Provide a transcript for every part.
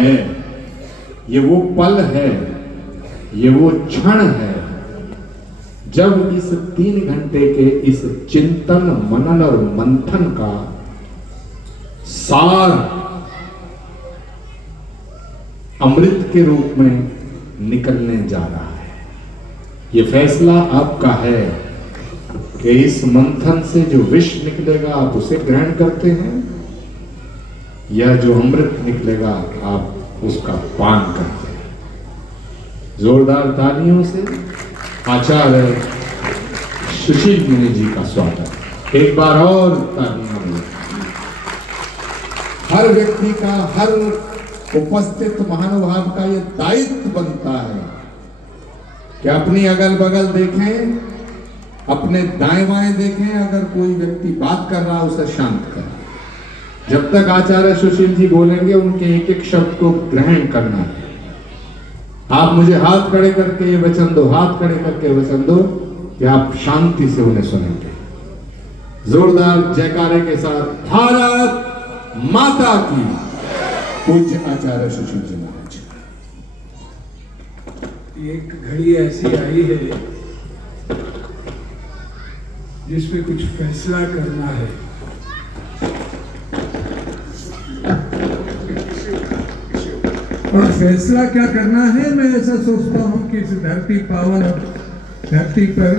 है, ये वो पल है, ये वो क्षण है जब इस 3 घंटे के इस चिंतन मनन और मंथन का सार अमृत के रूप में निकलने जा रहा है। ये फैसला आपका है कि इस मंथन से जो विष निकलेगा आप उसे ग्रहण करते हैं या जो अमृत निकलेगा आप उसका पान करते हैं। जोरदार तालियों से आचार्य सुशील मुनि जी का स्वागत। एक बार और तालियां मिलें। हर व्यक्ति का, हर उपस्थित महानुभाव का यह दायित्व बनता है कि अपनी अगल बगल देखें, अपने दाएं बाएं देखें, अगर कोई व्यक्ति बात कर रहा उसे शांत करें। जब तक आचार्य सुशील जी बोलेंगे उनके एक एक शब्द को ग्रहण करना है। आप मुझे हाथ खड़े करके ये वचन दो, हाथ खड़े करके वचन दो कि आप शांति से उन्हें सुनेंगे। जोरदार जयकारे के साथ भारत माता की। पूज्य आचार्य सुशील जी महाराज। एक घड़ी ऐसी आई है जिसमें कुछ फैसला करना है। और फैसला क्या करना है, मैं ऐसा सोचता हूं कि इस धरती पावन धरती पर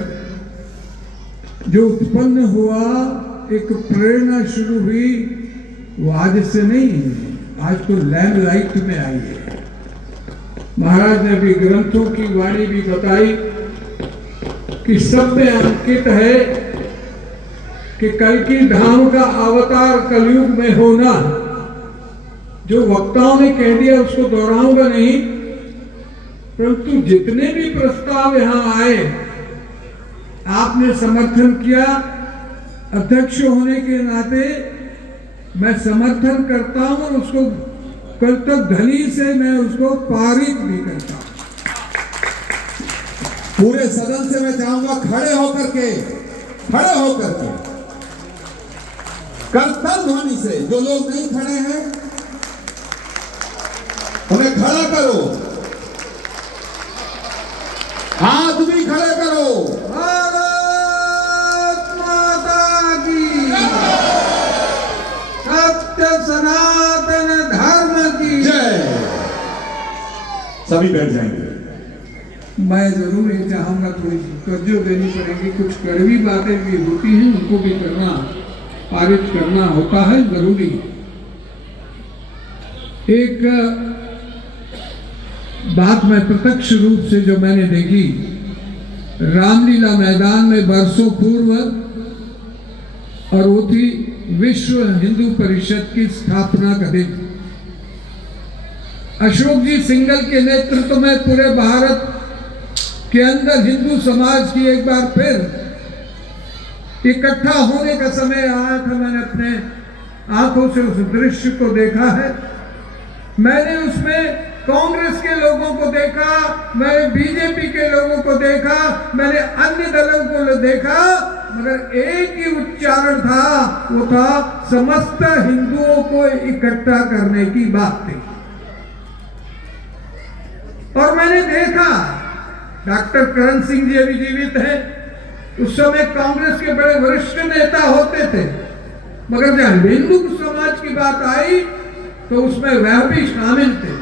जो उत्पन्न हुआ, एक प्रेरणा शुरू हुई, वो आज से नहीं, आज तो लैम्पलाइट में आई है। महाराज ने भी ग्रंथों की वाणी भी बताई कि सब में अंकित है कि कल्कि धाम का अवतार कलयुग में होना। जो वक्ताओं ने कह दिया उसको दोहराऊंगा नहीं, परंतु जितने भी प्रस्ताव यहां आए आपने समर्थन किया। अध्यक्ष होने के नाते मैं समर्थन करता हूं और उसको कल तक धनी से मैं उसको पारित भी करता हूं। पूरे सदन से मैं चाहूंगा खड़े होकर के करतल ध्वनि से, जो लोग नहीं खड़े हैं उन्हें खड़ा करो, हाथ भी खड़े करो। भारत माता की, सत्य सनातन धर्म की जय। सभी बैठ जाएंगे। मैं जरूर ये चाहूंगा, थोड़ी तवज्जो देनी पड़ेगी। कुछ कड़वी बातें भी होती हैं, उनको भी करना, पारित करना होता है, जरूरी। एक बात मैं प्रत्यक्ष रूप से जो मैंने देखी, रामलीला मैदान में वर्षों पूर्व, और वो थी विश्व हिंदू परिषद की स्थापना का दिन। अशोक जी सिंघल के नेतृत्व में पूरे भारत के अंदर हिंदू समाज की एक बार फिर इकट्ठा होने का समय आया था। मैंने अपने आंखों से उस दृश्य को देखा है। मैंने उसमें कांग्रेस के लोगों को देखा, मैंने बीजेपी के लोगों को देखा, मैंने अन्य दलों को देखा, मगर एक ही उच्चारण था, वो था समस्त हिंदुओं को इकट्ठा करने की बात थी। और मैंने देखा डॉक्टर करण सिंह जी अभी जीवित हैं, उस समय कांग्रेस के बड़े वरिष्ठ नेता होते थे, मगर जब हिंदू समाज की बात आई तो उसमें वह भी शामिल थे।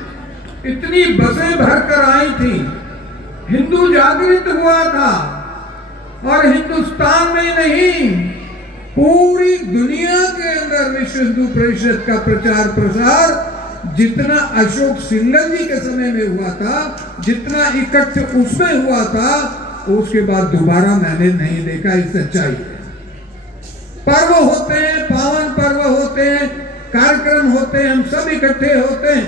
इतनी बसें भरकर आई थी, हिंदू जागृत हुआ था, और हिंदुस्तान में नहीं पूरी दुनिया के अंदर विश्व हिंदू परिषद का प्रचार प्रसार जितना अशोक सिंघल जी के समय में हुआ था, जितना इकट्ठे उसमें हुआ था, उसके बाद दोबारा मैंने नहीं देखा। इस सच्चाई पर्व होते हैं, पावन पर्व होते हैं, कार्यक्रम होते हैं, हम सब इकट्ठे होते हैं,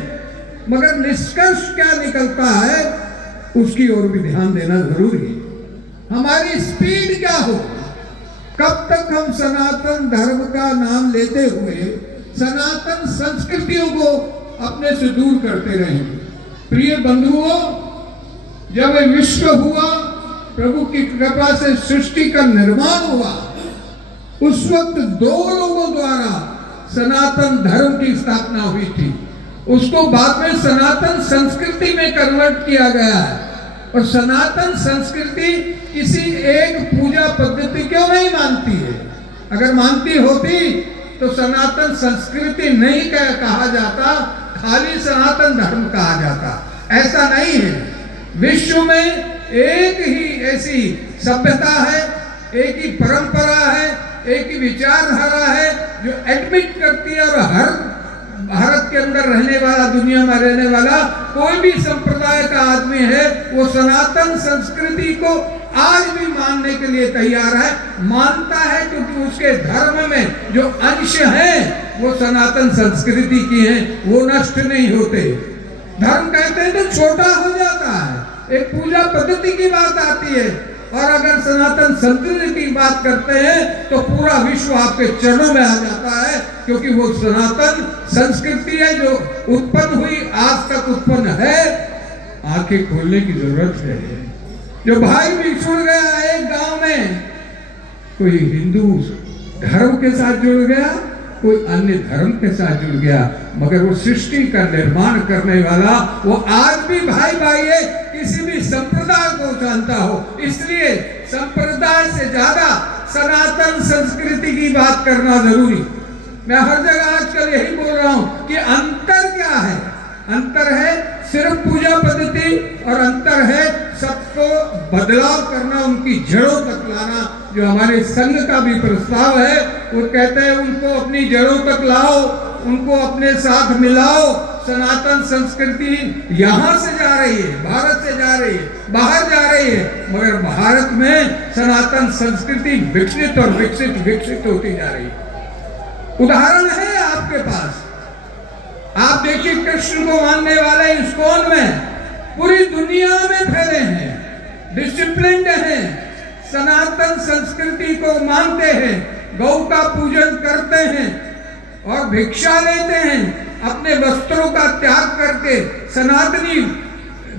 मगर निष्कर्ष क्या निकलता है उसकी ओर भी ध्यान देना जरूरी है। हमारी स्पीड क्या हो, कब तक हम सनातन धर्म का नाम लेते हुए सनातन संस्कृतियों को अपने से दूर करते रहेंगे। प्रिय बंधुओं, जब विश्व हुआ, प्रभु की कृपा से सृष्टि का निर्माण हुआ, उस वक्त 2 लोगों द्वारा सनातन धर्म की स्थापना हुई थी। उसको बाद में सनातन संस्कृति में कन्वर्ट किया गया है। और सनातन संस्कृति किसी एक पूजा पद्धति क्यों नहीं मानती है? अगर मानती होती तो सनातन संस्कृति नहीं कहा जाता, खाली सनातन धर्म कहा जाता। ऐसा नहीं है। विश्व में एक ही ऐसी सभ्यता है, एक ही परंपरा है, एक ही विचारधारा है जो एडमिट करती है, और हर भारत के अंदर रहने वाला, दुनिया में रहने वाला कोई भी संप्रदाय का आदमी है, वो सनातन संस्कृति को आज भी मानने के लिए तैयार है, मानता है, क्योंकि उसके धर्म में जो अंश है वो सनातन संस्कृति की है, वो नष्ट नहीं होते। धर्म कहते हैं तो छोटा हो जाता है, एक पूजा पद्धति की बात आती है, और अगर सनातन संस्कृति की बात करते हैं तो पूरा विश्व आपके चरणों में आ जाता है, क्योंकि वो सनातन संस्कृति है जो उत्पन्न हुई, आज तक उत्पन्न है। आंखें खोलने की जरूरत है। जो भाई बिछुड़ गया एक गांव में, कोई हिंदू धर्म के साथ जुड़ गया, कोई अन्य धर्म के साथ जुड़ गया, मगर वो सृष्टि का निर्माण करने वाला वो आज भी भाई भाई है, किसी भी संप्रदाय को जानता हो। इसलिए संप्रदाय से ज्यादा सनातन संस्कृति की बात करना जरूरी। मैं हर जगह आजकल यही बोल रहा हूं कि अंतर क्या है? अंतर है सिर्फ पूजा पद्धति, और अंतर है सबको बदलाव करना, उनकी जड़ों तक लाना। जो हमारे संघ का भी प्रस्ताव है, वो कहते हैं उनको अपनी जड़ों तक लाओ, उनको अपने साथ मिलाओ। सनातन संस्कृति यहाँ से जा रही है, भारत से जा रही है, बाहर जा रही है, मगर भारत में सनातन संस्कृति विकसित और विकसित होती जा रही है। उदाहरण है आपके पास, आप देखिए कृष्ण को मानने वाले इस्कॉन में पूरी दुनिया में फैले हैं, डिसिप्लिन्ड हैं, सनातन संस्कृति को मानते हैं, गौ का पूजन करते हैं और भिक्षा लेते हैं, अपने वस्त्रों का त्याग करके सनातनी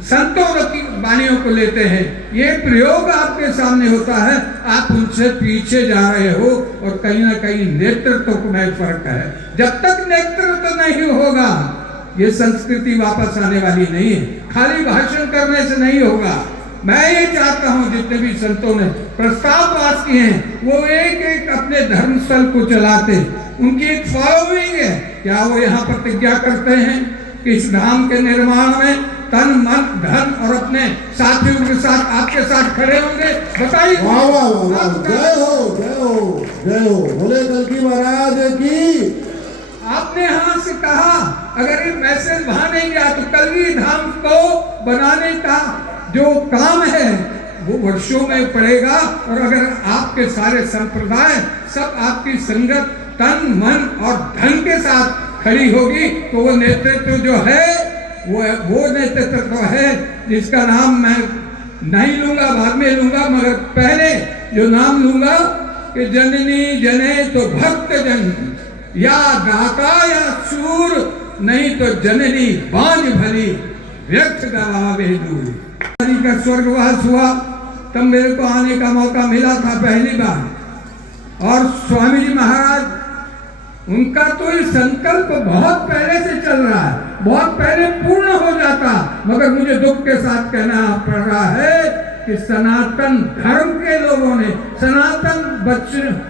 संतों की वाणियों को लेते हैं। ये प्रयोग आपके सामने होता है, आप उनसे पीछे जा रहे हो, और कहीं ना कहीं नेतृत्व में फर्क है। जब तक नेतृत्व नहीं होगा, ये संस्कृति वापस आने वाली नहीं है। खाली भाषण करने से नहीं होगा। मैं ये चाहता हूं जितने भी संतों ने प्रस्ताव पास किए हैं, वो एक एक अपने धर्मस्थल को चलाते, उनकी एक फॉलोइंग है। क्या वो यहाँ प्रतिज्ञा करते हैं कि इस धाम के निर्माण में तन मन धन और अपने साथियों के साथ आपके साथ खड़े होंगे? बताइए। वाह वाह वाह, जय हो जय हो जय हो, बोले कल्कि महाराज की। आपने यहां से कहा अगर ये मैसेज वहां नहीं गया तो कल्कि धाम को बनाने का जो काम है वो वर्षों में पड़ेगा। और अगर आपके सारे संप्रदाय सब आपकी संगत तन मन और धन के साथ खड़ी होगी तो वो नेतृत्व जो है वो नेतृत्व तो है जिसका नाम मैं नहीं लूंगा, बाद में लूंगा, मगर पहले जो नाम लूंगा कि जननी जने तो भक्त जन, या दाता या सूर, नहीं तो जननी बांझ भली व्यर्थ गवावे दूर। का स्वर्गवास हुआ तब मेरे को आने का मौका मिला था पहली बार, और स्वामी जी महाराज उनका तो ये संकल्प बहुत पहले से चल रहा है, बहुत पहले पूर्ण हो जाता, मगर मुझे दुख के साथ कहना पड़ रहा है कि सनातन धर्म के लोगों ने सनातन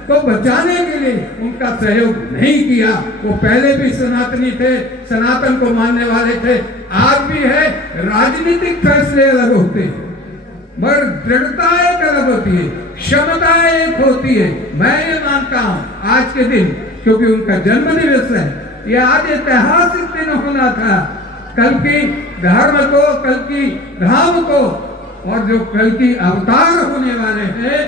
को बचाने के लिए उनका सहयोग नहीं किया। वो पहले भी सनातनी थे, सनातन को मानने वाले थे, आज भी है। राजनीतिक फैसले अलग होते हैं, मगर दृढ़ता एक अलग होती है, क्षमता एक होती है। मैं ये मानता हूँ आज के दिन, क्योंकि उनका जन्म दिवस है, ये आज ऐतिहासिक दिन होना था। कल की धर्म को, कल की धाम को, और जो कल की अवतार होने वाले हैं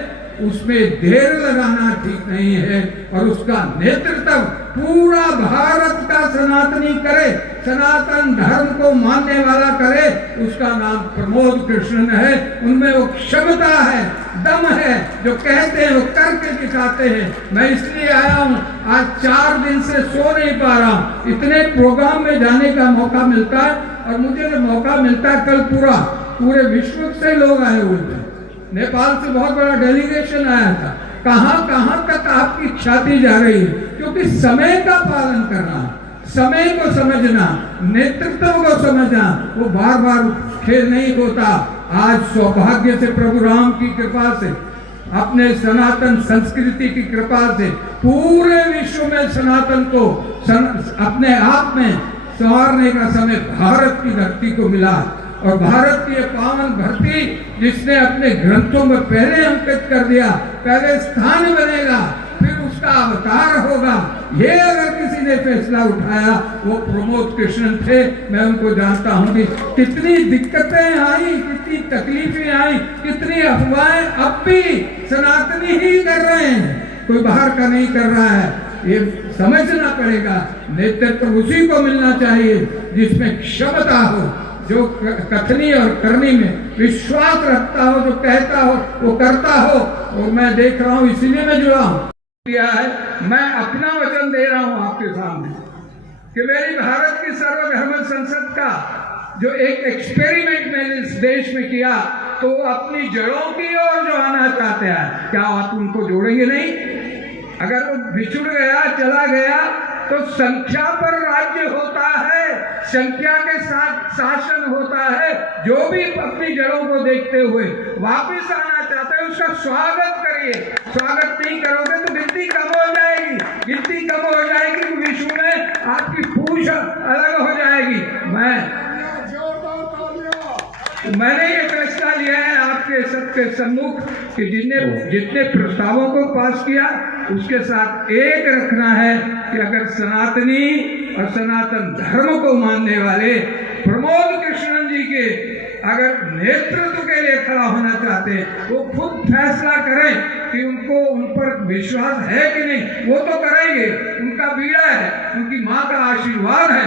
उसमें देर लगाना ठीक नहीं है। और उसका नेतृत्व पूरा भारत का सनातनी करे, सनातन धर्म को मानने वाला करे, उसका नाम प्रमोद कृष्णन है। उनमें वो क्षमता है, दम है, जो कहते हैं वो करके दिखाते हैं। मैं इसलिए आया हूँ, आज 4 दिन से सो नहीं पा रहा हूँ, इतने प्रोग्राम में जाने का मौका मिलता है, और मुझे जो मौका मिलता है, कल पूरे विश्व से लोग आए हुए थे, नेपाल से बहुत बड़ा डेलीगेशन आया था। कहां तक आपकी ख्याति जा रही है, क्योंकि समय का पालन करना, समय को समझना। नेतृत्व को समझना, वो बार बार खेल नहीं होता। आज सौभाग्य से प्रभु राम की कृपा से, अपने सनातन संस्कृति की कृपा से पूरे विश्व में सनातन को अपने आप में संवारने का समय भारत की धरती को मिला। और भारत की पावन धरती जिसने अपने ग्रंथों में पहले अंकित कर दिया, पहले स्थान बनेगा, फिर उसका अवतार होगा, ये अगर किसी ने फैसला उठाया वो प्रमोद कृष्णन थे। मैं उनको जानता हूँ कि कितनी दिक्कतें आई, कितनी तकलीफें आई, कितनी अफवाहें अब भी सनातनी ही कर रहे हैं, कोई बाहर का नहीं कर रहा है। ये समझना पड़ेगा, नेतृत्व उसी को मिलना चाहिए जिसमें क्षमता हो, जो कथनी और करनी में विश्वास रखता हो, जो कहता हो वो करता हो। और मैं देख रहा हूँ, इसीलिए मैं जुड़ा हूँ दिया है। मैं अपना वचन दे रहा हूँ आपके सामने कि मेरी भारत की सर्वधर्म संसद का जो एक एक्सपेरिमेंट मैंने इस देश में किया, तो वो अपनी जड़ों की ओर जो आना चाहते हैं, क्या आप उनको जोड़ेंगे नहीं? अगर वो बिछुड़ गया, चला गया, तो संख्या पर राज्य होता है, संख्या के साथ शासन होता है। जो भी अपनी जड़ों को देखते हुए वापस आना चाहते हैं, उसका स्वागत करिए। स्वागत नहीं करोगे तो गिनती कम हो जाएगी, गिनती कम हो जाएगी, विश्व में आपकी पूछ अलग हो जाएगी। मैंने ये फैसला लिया है आपके सबके सम्मुख कि जितने प्रस्तावों को पास किया उसके साथ एक रखना है कि अगर सनातनी और सनातन धर्म को मानने वाले प्रमोद कृष्णन जी के अगर नेतृत्व के लिए खड़ा होना चाहते हैं, वो खुद फैसला करें कि उनको उन पर विश्वास है कि नहीं। वो तो करेंगे, उनका बीड़ा है, उनकी माँ का आशीर्वाद है,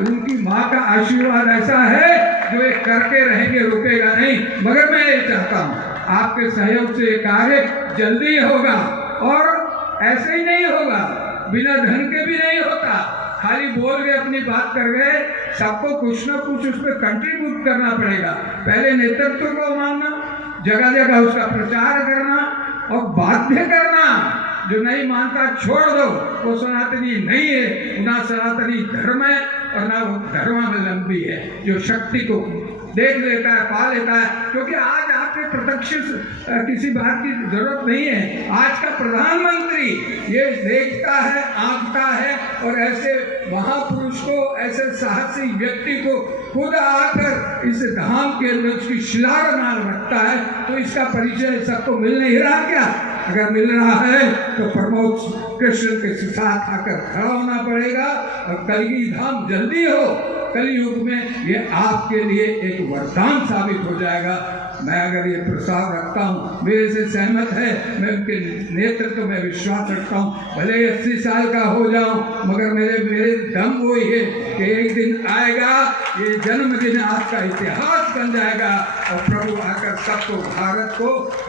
उनकी माँ का आशीर्वाद ऐसा है जो ये करके रहेंगे, रुकेगा नहीं। मगर मैं ये चाहता हूँ आपके सहयोग से ये कार्य जल्दी होगा, और ऐसे ही नहीं होगा, बिना धन के भी नहीं होता। खाली बोल गए, अपनी बात कर गए, सबको कुछ ना कुछ उस पर कंट्रीब्यूट करना पड़ेगा। पहले नेतृत्व को मानना, जगह जगह उसका प्रचार करना और बाध्य करना। जो नहीं मानता छोड़ दो, वो सनातनी नहीं है, ना सनातनी धर्म है और ना वो धर्मावलंबी है जो शक्ति को देख लेता है, पा लेता है। क्योंकि आज आपके प्रत्यक्ष किसी बात की जरूरत नहीं है। आज का प्रधानमंत्री ये देखता है, आंकता है, और ऐसे महापुरुष को, ऐसे साहसी व्यक्ति को खुद आकर इस धाम के अंदर उसकी शिलान्यास रखता है, तो इसका परिचय सबको मिल नहीं रहा क्या? अगर मिल रहा है तो प्रमोद कृष्ण के साथ आकर खड़ा होना पड़ेगा, और कलगी धाम जल्दी हो। कलयुग में ये आपके लिए एक वरदान साबित हो जाएगा। मैं अगर ये प्रस्ताव रखता हूँ, मेरे से सहमत है, मैं उनके नेतृत्व में विश्वास रखता हूँ। भले 80 साल का हो जाऊँ, मगर मेरे दम वही है कि एक दिन आएगा, ये जन्मदिन आपका इतिहास बन जाएगा, और प्रभु आकर सबको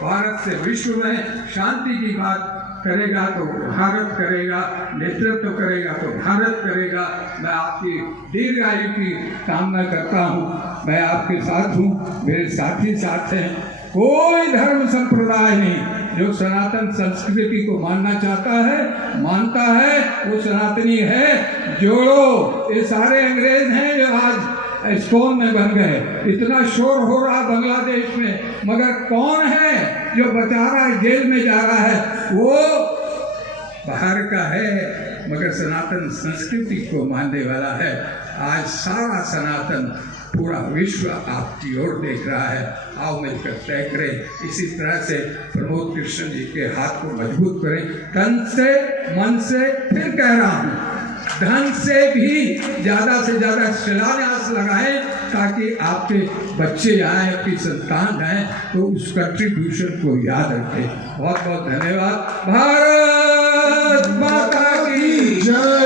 भारत से विश्व में शांति की बात करेगा तो भारत करेगा, नेतृत्व करेगा तो भारत करेगा। मैं आपकी दीर्घायु की कामना करता हूँ। मैं आपके साथ हूँ, मेरे साथी साथ हैं। कोई धर्म संप्रदाय नहीं जो सनातन संस्कृति को मानना चाहता है, मानता है, वो सनातनी है। जोड़ो, ये सारे अंग्रेज हैं जो आज इस्कॉन में बन गए। इतना शोर हो रहा बांग्लादेश में, मगर कौन है जो बचा रहा है, जेल में जा रहा है? वो बाहर का है, मगर सनातन संस्कृति को मानने वाला है। आज सारा सनातन, पूरा विश्व आपकी ओर देख रहा है। आओ मिलकर तय करें, इसी तरह से प्रमोद कृष्ण जी के हाथ को मजबूत करें, तन से, मन से। फिर कह रहा हूँ, धन से भी ज़्यादा से ज़्यादा शिलान्यास लगाएं, ताकि आपके बच्चे आए, आपकी संतान आए, तो उस कंट्रीब्यूशन को याद रखें। बहुत बहुत धन्यवाद। भारत माता की जय।